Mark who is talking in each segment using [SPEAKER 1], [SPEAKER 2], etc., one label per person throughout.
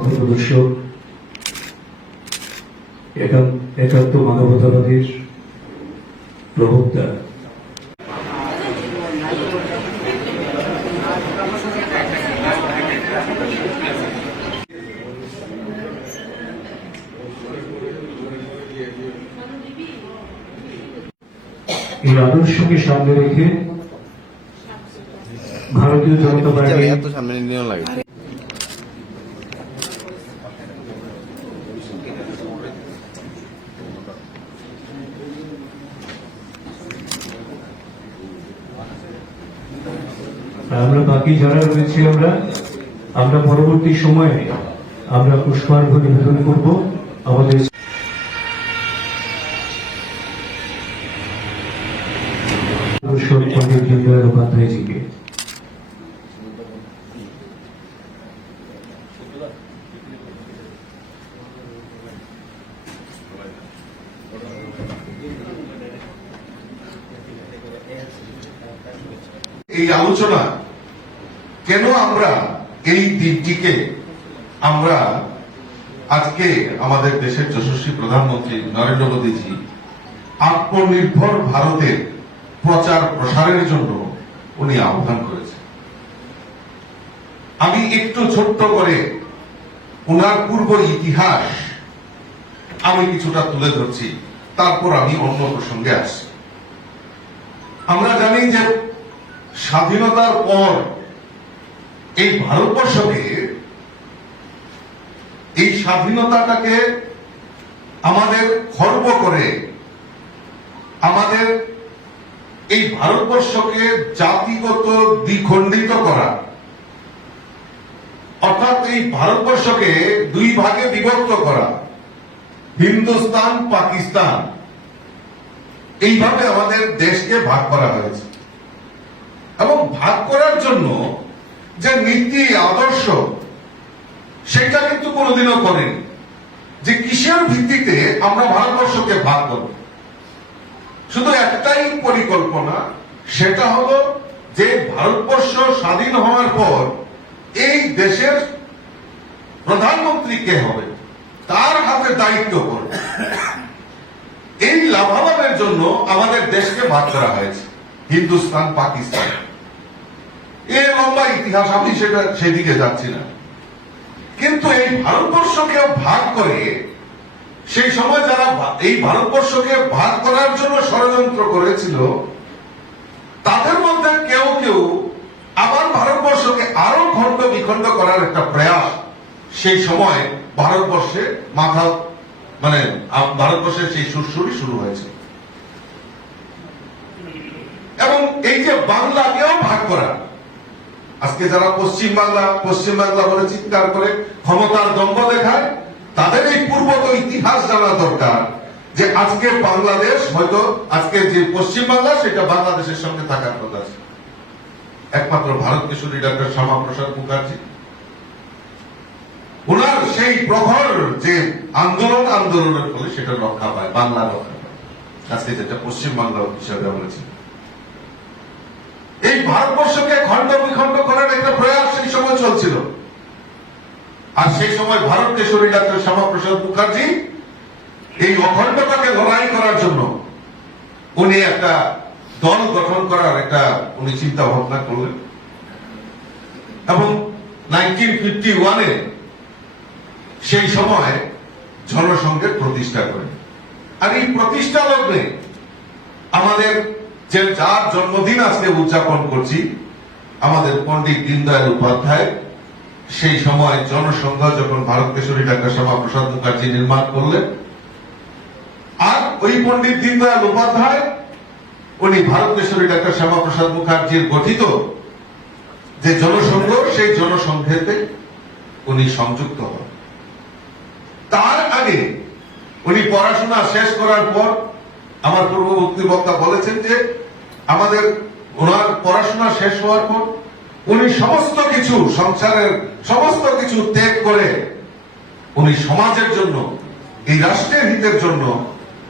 [SPEAKER 1] পথপ্রদর্শক একান্ত মানবতাবাদীর প্রবক্তা। এই আদর্শকে সামনে রেখে ভারতীয় জনতা পার্টি
[SPEAKER 2] এত সামনে নিয়ে লাগে
[SPEAKER 1] আমরা বাকি যারা রয়েছি আমরা আমরা পরবর্তী সময়ে আমরা পুষ্পার্ঘ নিবেদন করব। আমাদের পণ্ডিত দীনদয়াল উপাধ্যায়জিকে
[SPEAKER 3] এই আলোচনা কেন আমরা এই দিনটিকে আমরা আজকে আমাদের দেশের যশস্বী প্রধানমন্ত্রী নরেন্দ্র মোদীজি আত্মনির্ভর ভারতের প্রচার প্রসারের জন্য উনি আহ্বান করেছেন। আমি একটু ছোট্ট করে ওনার পূর্ব ইতিহাস আমি কিছুটা তুলে ধরছি, তারপর আমি অন্য প্রসঙ্গে আসছি। আমরা জানি যে স্বাধীনতার পর এই ভারতবর্ষকে, এই স্বাধীনতাটাকে আমাদের খর্ব করে, আমাদের এই ভারতবর্ষকে জাতিগত দ্বিখণ্ডিত করা। অর্থাৎ এই ভারতবর্ষকে দুই ভাগে বিভক্ত করা। হিন্দুস্তান, পাকিস্তান। এইভাবে আমাদের দেশকে ভাগ করা হয়েছে। এবং ভাগ করার জন্য যে নীতি, আদর্শ, সেটা কিন্তু কোনোদিনও করেনি। যে কিসের ভিত্তিতে আমরা ভারতবর্ষকে ভাগ করব? শুধু একটাই পরিকল্পনা, সেটা হলো যে ভারতবর্ষ স্বাধীন হওয়ার পর এই দেশের প্রধানমন্ত্রী কে হবে? তার হাতে দায়িত্ব করবে এই লাভালাভের জন্য আমাদের দেশকে ভাগ করা হয়েছে, হিন্দুস্তান, পাকিস্তান। এ লম্বা ইতিহাস, আমি সেটা সেদিকে যাচ্ছি না। কিন্তু এই ভারতবর্ষকে ভাগ করে, সেই সময় যারা এই ভারতবর্ষকে ভাগ করার জন্য ষড়যন্ত্র করেছিল, তাদের মধ্যে কেউ কেউ আবার ভারতবর্ষকে আরও খণ্ড বিখণ্ড করার একটা প্রয়াস সেই সময় ভারতবর্ষে মাথা মানে ভারতবর্ষের সেই সুরসুরি শুরু হয়েছে। এবং এই যে বাংলাকেও ভাগ করা আজকে যারা পশ্চিম বাংলা পশ্চিম বাংলা বলে চিৎকার করে, ক্ষমতার দম্ভ দেখায়, তাদের এই পূর্বত ইতিহাস জানা দরকার যে আজকে বাংলাদেশ হয়তো আজকে যে পশ্চিম বাংলা সেটা বাংলাদেশের সঙ্গে থাকার কথা। একমাত্র ভারত কিশোরী ডাক্তার শ্যামা প্রসাদ মুখার্জি। ওনার সেই প্রখর যে আন্দোলন, আন্দোলনের ফলে সেটা রক্ষা পায়, বাংলা রক্ষা পায়। আজকে যেটা পশ্চিম বাংলা হিসাবে চিনি। এই ভারতবর্ষকে খণ্ড বিখণ্ড করার একটা প্রয়াস সেই সময় চলছিল। আর সেই সময় ভারত কেশরী ডাক্তার শ্যামাপ্রসাদ মুখার্জি এই অখণ্ডতাকে লড়াই করার জন্য উনি একটা দল গঠন করার একটা উনি চিন্তা ভাবনা করলেন। এবং নাইনটিন ফিফটি ওয়ানে সেই সময় জনসংঘের প্রতিষ্ঠা করেন আর এই প্রতিষ্ঠা লগ্নে আমাদের যে যার জন্মদিন আজকে উদযাপন করছি, আমাদের পণ্ডিত দীনদয়াল উপাধ্যায়, সেই সময় জনসংঘ যখন ভারত কেশরী ডাক্তার শ্যামা প্রসাদ মুখার্জি নির্মাণ করলেন, আর ওই পণ্ডিত দীনদয়াল উপাধ্যায়, উনি ভারত কেশরী ডাক্তার শ্যামা প্রসাদ মুখার্জির গঠিত যে জনসংঘ, সেই জনসংঘেতে উনি সংযুক্ত হন। তার আগে উনি পড়াশোনা শেষ করার পর আমার পূর্ববর্তী বক্তা বলেছেন যে আমাদের ওনার পড়াশোনা শেষ হওয়ার পর উনি সমস্ত কিছু সংসারের সমস্ত কিছু ত্যাগ করে উনি সমাজের জন্য, এই রাষ্ট্রের হিতের জন্য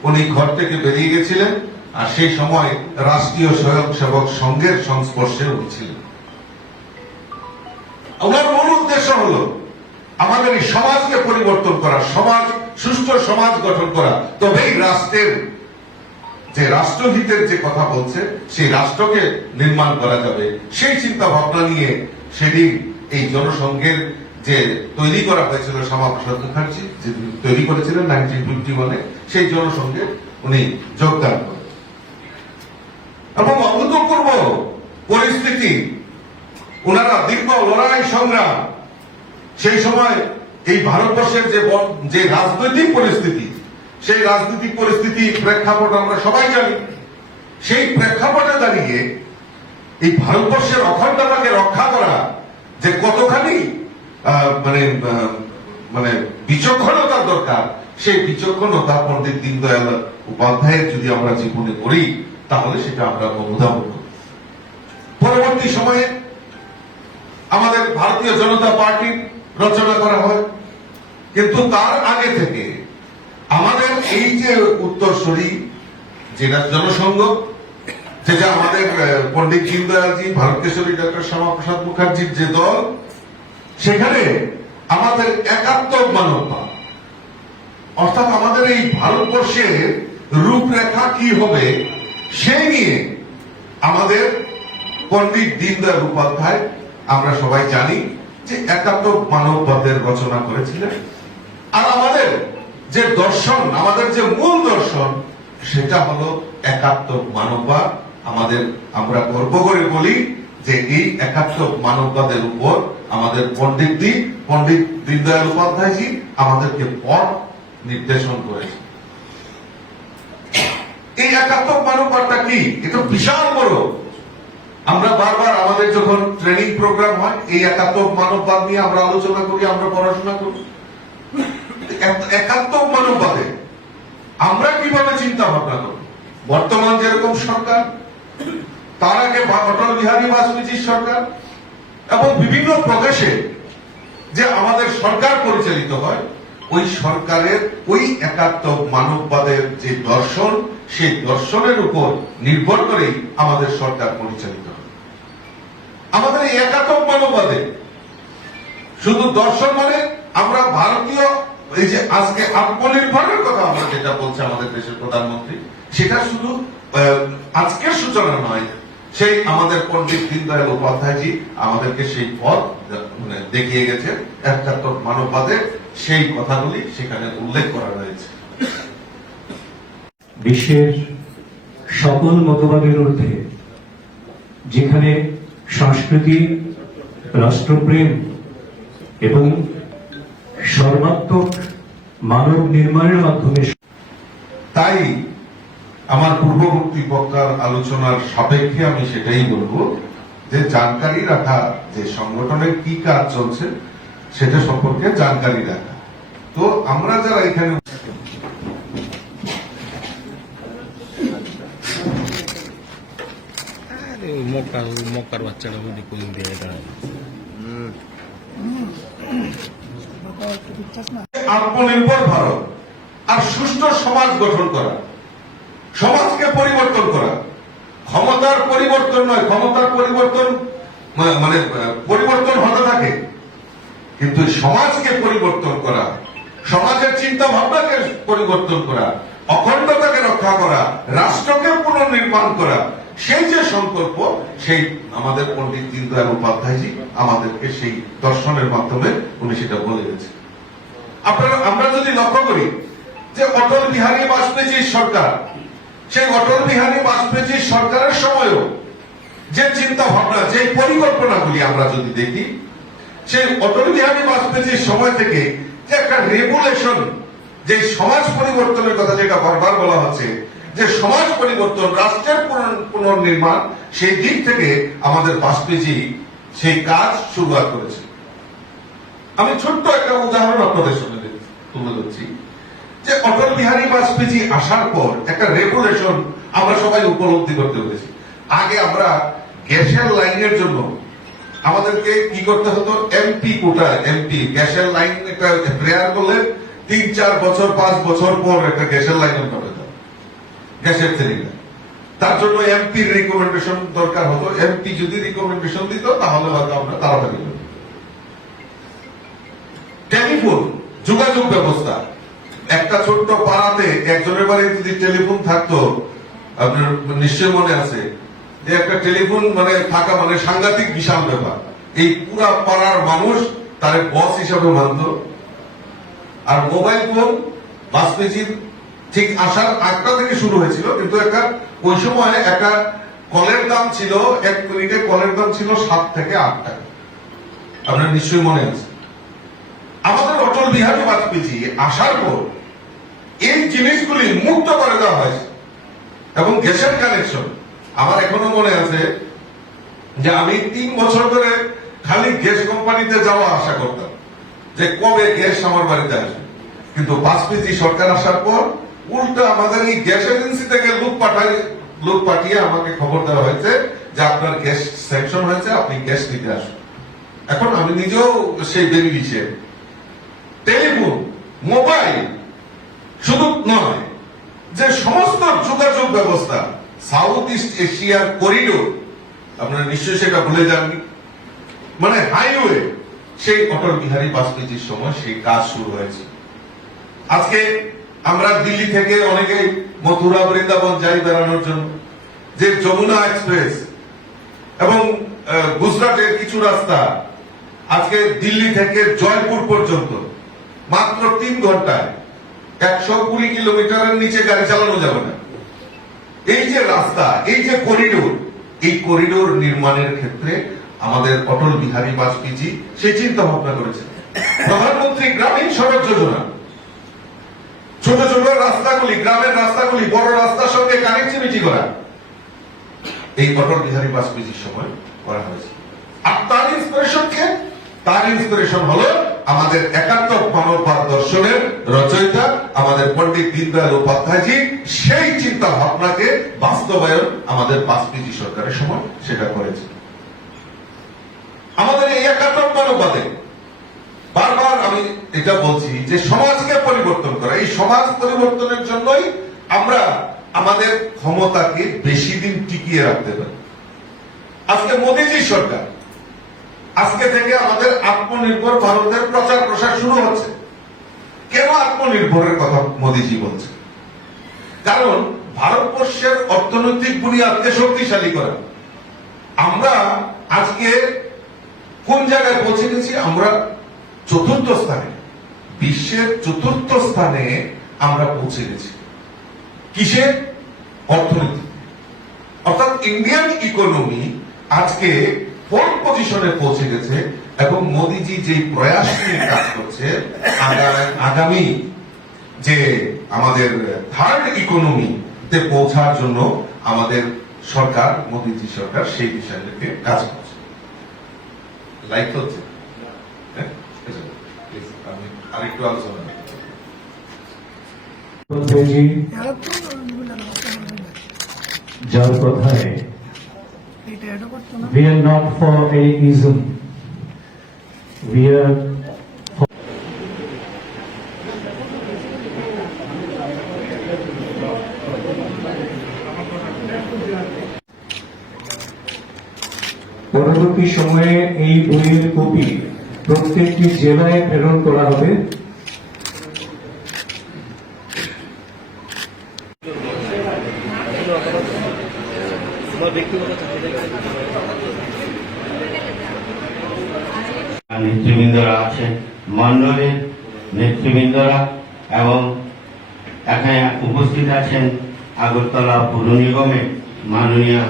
[SPEAKER 3] উনি ঘর থেকে বেরিয়ে গেছিলেন আর সেই সময় রাষ্ট্রীয় স্বয়ংসেবক সংঘের সংস্পর্শে উনি ছিলেন। ওনার মূল উদ্দেশ্য হলো আমাদের এই সমাজকে পরিবর্তন করা, সমাজ সুস্থ সমাজ গঠন করা। তবেই রাষ্ট্রের যে রাষ্ট্রহিতের যে কথা বলছে, সেই রাষ্ট্রকে নির্মাণ করা যাবে। সেই চিন্তা ভাবনা নিয়ে সেদিন এই জনসংঘের যে তৈরি করা হয়েছিল শ্যামাপ্রসাদ মুখার্জি, যে তৈরি করেছিলেন নাইনটিন ফিফটি ওয়ানে সেই জনসংঘে উনি যোগদান করেন। এবং অভূতপূর্ব পরিস্থিতি ওনারা দীর্ঘ লড়াই সংগ্রাম, সেই সময় এই ভারতবর্ষের যে যে রাজনৈতিক পরিস্থিতি সেই রাজনৈতিক পরিস্থিতি প্রেক্ষাপট আমরা সবাই জানি। সেই প্রেক্ষাপটে দাঁড়িয়ে এই ভারতবর্ষের অখণ্ডতাকে রক্ষা করা যে কতখানি মানে মানে বিচক্ষণতার দরকার, সেই বিচক্ষণতা পণ্ডিত দীনদয়াল উপাধ্যায়ের যদি আমরা জীবনে করি, তাহলে সেটা আমরা অনুধাবন করি পরবর্তী সময়ে আমাদের ভারতীয় জনতা পার্টির রচনা করা হয়। কিন্তু তার আগে থেকে আমাদের এই যে উত্তরসূরি যেটা জনসংঘ যেটা আমাদের আহ, পণ্ডিত দীনদয়ালজি ভারত কেশরী ডক্টর শ্যামাপ্রসাদ মুখার্জির যে দল সেখানে আমাদের একাত্তর মানবতা। অর্থাৎ আমাদের এই ভারতবর্ষের রূপরেখা কি হবে সেই নিয়ে আমাদের পণ্ডিত দীনদয়াল উপাধ্যায় আমরা সবাই জানি যে একাত্তর মানববাদের রচনা করেছিলেন। আর আমাদের যে দর্শন, আমাদের যে মূল দর্শন, সেটা হলো একাত্তর মানববাদ। আমাদের, আমরা গর্ব করে বলি যে এই একাত্তর মানববাদের উপর আমাদের পণ্ডিত দি, পণ্ডিত দীনদয়াল উপাধ্যায়জি আমাদেরকে পথ নির্দেশন করেছে। এই একাত্তর মানববাদটা কি? এটা বিশাল বড়। আমরা বারবার আমাদের যখন ট্রেনিং প্রোগ্রাম হয়, এই একাত্তর মানববাদ নিয়ে আমরা আলোচনা করি, আমরা পড়াশোনা করি। একাত্তর আমরা কীভাবে চিন্তা ভাবনা করি বর্তমান যেরকম সরকার, তার আগে অটল বিহারী বাজপেয়ীর সরকার, এবং বিভিন্ন প্রদেশে যে আমাদের সরকার পরিচালিত হয়, ওই সরকারের ওই একাত্ম মানববাদের যে দর্শন, সেই দর্শনের উপর নির্ভর করেই আমাদের সরকার পরিচালিত হয়। আমাদের এই একাত্ম মানববাদে শুধু দর্শন মানে আমরা ভারতীয় এই যে আজকে আত্মনির্ভরের কথা আমরা যেটা বলছে আমাদের দেশের প্রধানমন্ত্রী, সেটা শুধু আজকের সূচনা নয়, সেই আমাদের দীনদয়াল উপাধ্যায়জি আমাদেরকে সেই পথ মানে দেখিয়ে একাত্তর মানববাদের সেই কথাগুলি সেখানে উল্লেখ করা রয়েছে।
[SPEAKER 1] বিশ্বের সকল মতবাদের ঊর্ধ্বে, যেখানে সংস্কৃতি, রাষ্ট্রপ্রেম এবং সর্বাত্মক মানব নির্মাণের মাধ্যমে
[SPEAKER 3] তাই আমার পূর্ববর্তী বক্তার আলোচনার সাপেক্ষে আমি সেটাই বলব যে জানকারি রাখা যে সংগঠনের কি কাজ চলছে সেটা সম্পর্কে জানকারি রাখা। তো আমরা যারা এখানে
[SPEAKER 2] মক্কার ওই বাচ্চাটা কোন দিয়ে দাঁড়ায়
[SPEAKER 3] আত্মনির্ভর ভারত আর সুষ্ঠু সমাজ গঠন করা, সমাজকে পরিবর্তন করা। ক্ষমতার পরিবর্তন নয়, ক্ষমতার পরিবর্তন মানে পরিবর্তন হতে থাকে। কিন্তু সমাজকে পরিবর্তন করা, সমাজের চিন্তা ভাবনাকে পরিবর্তন করা, অখণ্ডতাকে রক্ষা করা, রাষ্ট্রকে পুনর্নির্মাণ করা, সেই যে সংকল্প, সেই আমাদের পণ্ডিত দীনদয়াল উপাধ্যায়জি আমাদেরকে সেই দর্শনের মাধ্যমে উনি সেটা বলে গেছেন আপনারা, আমরা যদি লক্ষ্য করি যে অটল বিহারী বাজপেয়ীর সরকার, সেই অটল বিহারী বাজপেয়ীর সরকারের সময়ও যে চিন্তা ভাবনা যে পরিকল্পনাগুলি আমরা যদি দেখি, সেই অটল বিহারী বাজপেয়ীর সময় থেকে যে একটা রেগুলেশন, যে সমাজ পরিবর্তনের কথা যেটা বারবার বলা হচ্ছে, যে সমাজ পরিবর্তন, রাষ্ট্রের পুনর- পুনর্নির্মাণ, সেই দিক থেকে আমাদের বাজপেয়ী সেই কাজ শুরুয়াত করেছে। আমি ছোট্ট একটা উদাহরণ আপনাদের সামনে তুলে ধরছি। যে অটল বিহারী বাজপেয়ী আসার পর একটা রেগুলেশন আমরা সবাই উপলব্ধি করতে পেরেছি। আগে আমরা গ্যাসের লাইনের জন্য আমাদেরকে কি করতে হতো? এমপি কোটা এমপি গ্যাসের লাইন একটা প্রেয়ার করলে তিন, চার বছর, পাঁচ বছর পর একটা গ্যাসের লাইন আমরা পেতাম। গ্যাসের সিলিন্ডার তার জন্য এমপির রিকমেন্ডেশন দরকার হতো। এমপি যদি রিকমেন্ডেশন দিত, তাহলে হয়তো আমরা তাড়াতাড়ি ব্যবস্থা একটা ছোট্ট পাড়াতে একজনের বাড়িতে যদি টেলিফোন থাকতো, আপনার নিশ্চয় মনে আছে, যে একটা টেলিফোন মানে থাকা মানে সাংঘাতিক বিশাল ব্যাপার। এই পুরা পাড়ার মানুষ তার বস হিসাবে মানত। আর মোবাইল ফোন বাসপেজির ঠিক আসার আটটা থেকে শুরু হয়েছিল, কিন্তু একটা ওই সময় একটা কলের দাম ছিল, এক মিনিটে কলের দাম ছিল সাত থেকে আট টাকা আপনার নিশ্চয়ই মনে আছে। আমাদের অটল বিহারী বাজপেয়ী আসার পর এই জিনিসগুলি মুক্ত করে দেওয়া হয়েছে। এবং গ্যাসের কানেকশন আমার এখনও মনে আছে যে আমি তিন বছর ধরে খালি গ্যাস কোম্পানিতে যাওয়া আশা করতাম যে কবে গ্যাস আমার বাড়িতে আসবে। কিন্তু বাজপেয়ী সরকার আসার পর উল্টো আমাদের এই গ্যাস এজেন্সি থেকে লোক পাঠায় লোক পাঠিয়ে আমাকে খবর দেওয়া হয়েছে যে আপনার গ্যাস স্যাংশন হয়েছে, আপনি গ্যাস নিতে আসুন। এখন আমি নিজেও সেই বেনিফিশিয়ারি টেলিফোন, মোবাইল শুধু নয়, যে সমস্ত যোগাযোগ ব্যবস্থা সাউথ ইস্ট এশিয়ার করিডোর আপনারা নিশ্চয়ই সেটা ভুলে যাননি। মানে হাইওয়ে সেই অটল বিহারী বাজপেয়ীর সময় সেই কাজ শুরু হয়েছে। আজকে আমরা দিল্লি থেকে অনেকেই মথুরা, বৃন্দাবন যাই বেড়ানোর জন্য। যে যমুনা এক্সপ্রেস এবং গুজরাটের কিছু রাস্তা আজকে দিল্লি থেকে জয়পুর পর্যন্ত মাত্র তিন ঘন্টায় একশো কুড়ি কিলোমিটারের নিচে গাড়ি চালানো যাবে না। এই যে রাস্তা, এই যে করিডোর এই করিডোর নির্মাণের ক্ষেত্রে আমাদের অটল বিহারী বাজপেয়ী সেই চিন্তা ভাবনা করেছেন। প্রধানমন্ত্রী গ্রামীণ সড়ক যোজনা। ছোট ছোট রাস্তাগুলি, গ্রামের রাস্তাগুলি, বড় রাস্তার সঙ্গে কানেক্টিভিটি করা। এই অটল বিহারী বাজপেয়ীর সময় করা হয়েছে। আর তার ইন্সপিরেশন কে? তার ইন্সপিরেশন হলো আমাদের একাত্তর মানববাদ দর্শনের রচয়িতা আমাদের পণ্ডিত দীনদয়াল উপাধ্যায়জি, সেই চিন্তা ভাবনাকে বাস্তবায়ন আমাদের বাজপেয়ী সরকারের সময় সেটা করেছে। আমাদের এই একাত্তর মানববাদে বারবার আমি এটা বলছি যে সমাজকে পরিবর্তন করা, এই সমাজ পরিবর্তনের জন্যই আমরা আমাদের ক্ষমতাকে বেশি দিন টিকিয়ে রাখতে পারি। আজকে মোদীজি সরকার আজকে থেকে আমাদের আত্মনির্ভর ভারতের প্রচার প্রসার শুরু হচ্ছে। কেন আত্মনির্ভরের কথা মোদীজি বলছে কারণ ভারতবর্ষের অর্থনৈতিক বুনিয়াদকে শক্তিশালী করা। আমরা আজকে কোন জায়গায় পৌঁছে গেছি? আমরা চতুর্থ স্থানে, বিশ্বের চতুর্থ স্থানে আমরা পৌঁছে গেছি। কিসের? অর্থনীতি অর্থাৎ ইন্ডিয়ান ইকোনমি আজকে ফোর্থ পজিশনে পৌঁছে গেছে এবং মোদিজি যে প্রয়াস নিয়ে কাজ করছে আগামী যে আমাদের থার্ড ইকোনমি তে পৌঁছার জন্য আমাদের সরকার মোদিজি সরকার সেই বিষয়টাকে কাজ করছে লাইক হচ্ছে হ্যাঁ? আমি আরেকটু আলোচনা।
[SPEAKER 1] যার কথায় we are not for atheism we are for পরবর্তী সময়ে এই বইয়ের কপি প্রত্যেকটি জেলায় প্রেরণ করা হবে।
[SPEAKER 4] নেতৃবৃন্দরা আছেন মন্ডলের নেতৃবৃন্দরা এবং এখানে উপস্থিত আছেন আগরতলা পৌর নিগমের মাননীয়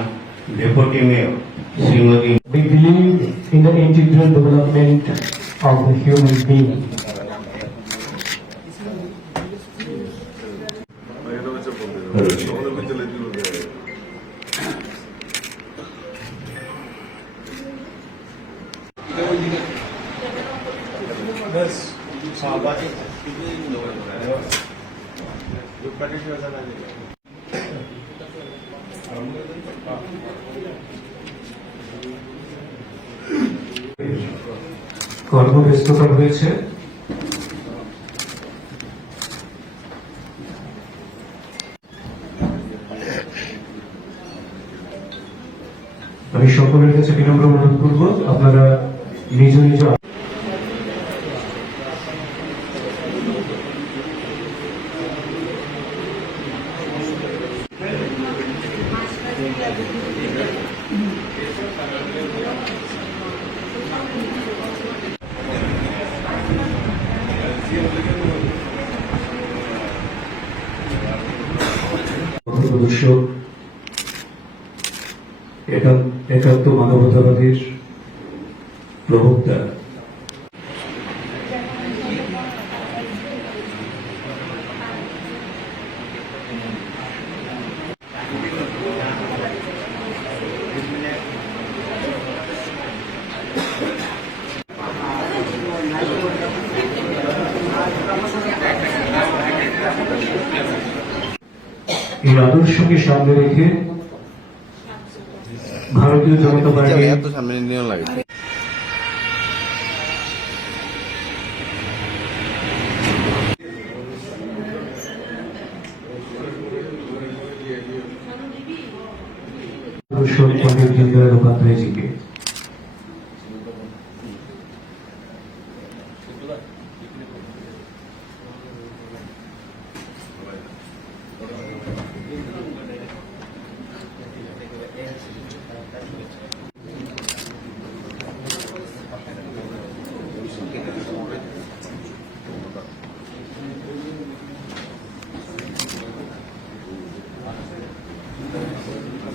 [SPEAKER 4] deputy mayor Shrimati
[SPEAKER 1] We believe in the integral development of the human being. কর্মব্যস্ততা হয়েছে আমি সকলের কাছে বিনম্র অনুরোধ করব আপনারা নিজ নিজ পথপ্রদর্শক একান্ত একাত্ম মানবতাবাদীর প্রবক্তা। আদর্শকে সামনে রেখে ভারতীয় জনতা পার্টি
[SPEAKER 2] এত সামনে নিয়ে লাগে
[SPEAKER 1] আদর্শ পণ্ডিত দীনদয়াল উপাধ্যায়জিকে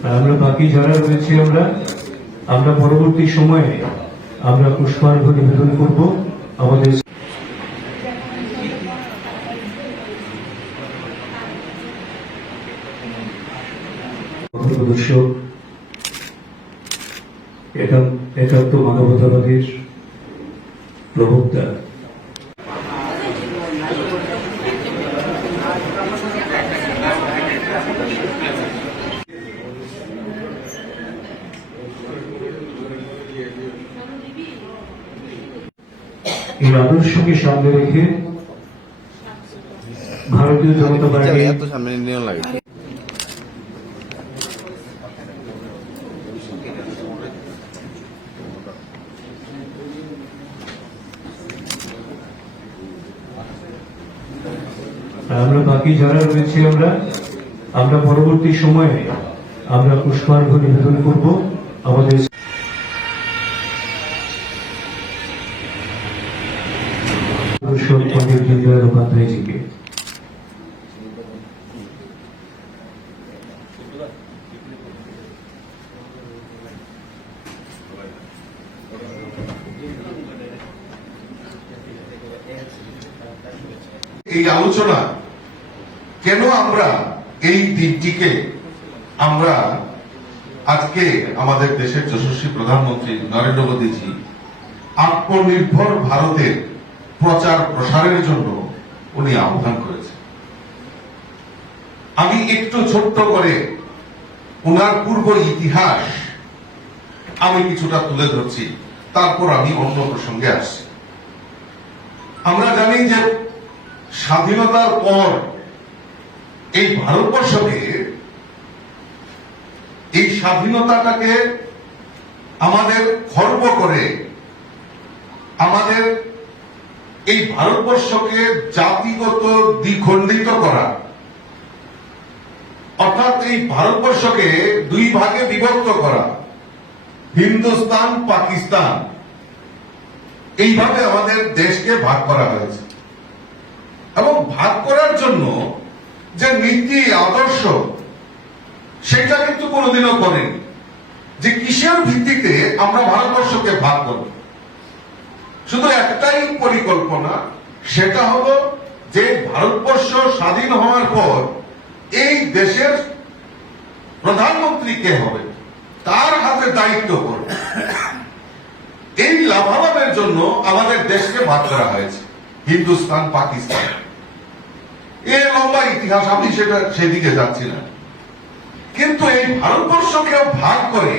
[SPEAKER 1] আর আমরা বাকি যারা রয়েছে আমরা আমরা পরবর্তী সময়ে আমরা পুষ্পার্ঘ নিবেদন করব। আমাদের পথপ্রদর্শক একান্ত মানবতাবাদীর প্রবক্তা এই আদর্শকে সামনে রেখে ভারতীয় জনতা পার্টি আমরা বাকি যারা রয়েছে আমরা আমরা পরবর্তী সময়ে আমরা পুষ্পার্ঘ নিবেদন করব। আমাদের আদর্শ পণ্ডিত দীনদয়াল উপাধ্যায়জিকে
[SPEAKER 3] এই আলোচনা কেন আমরা এই দিনটিকে আমরা আজকে আমাদের দেশের যশস্বী প্রধানমন্ত্রী নরেন্দ্র মোদীজি আত্মনির্ভর ভারতের প্রচার প্রসারের জন্য উনি আহ্বান করেছেন। আমি একটু ছোট্ট করে ওনার পূর্ব ইতিহাস আমি কিছুটা তুলে ধরছি, তারপর আমি অন্য প্রসঙ্গে আসছি। আমরা জানি যে স্বাধীনতার পর এই ভারতবর্ষকে এই স্বাধীনতাটাকে আমাদের খর্ব করে, আমাদের এই ভারতবর্ষকে জাতিগত দ্বিখণ্ডিত করা। অর্থাৎ এই ভারতবর্ষকে দুই ভাগে বিভক্ত করা। হিন্দুস্তান, পাকিস্তান। এইভাবে আমাদের দেশকে ভাগ করা হয়েছে। এবং ভাগ করার জন্য যে নীতি, আদর্শ, সেটা কিন্তু কোনোদিনও করেনি। যে কিসের ভিত্তিতে আমরা ভারতবর্ষকে ভাগ করব? শুধু একটাই পরিকল্পনা, সেটা হলো যে ভারতবর্ষ স্বাধীন হওয়ার পর এই দেশের প্রধানমন্ত্রী কে হবে? তার হাতে দায়িত্ব করবে। এই লাভালাভের জন্য আমাদের দেশকে ভাগ করা হয়েছে, হিন্দুস্তান, পাকিস্তান। এর লম্বা ইতিহাস আমি সেটা সেদিকে যাচ্ছি না কিন্তু এই ভারতবর্ষকে ভাগ করে,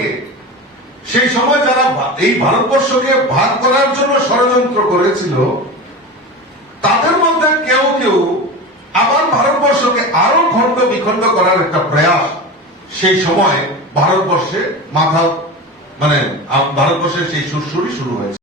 [SPEAKER 3] সেই সময় যারা এই ভারতবর্ষকে ভাগ করার জন্য ষড়যন্ত্র করেছিল, তাদের মধ্যে কেউ কেউ আবার ভারতবর্ষকে আরও খণ্ড বিখণ্ড করার একটা প্রয়াস সেই সময় ভারতবর্ষে মাথা মানে ভারতবর্ষের সেই সুরসুরি শুরু হয়েছে।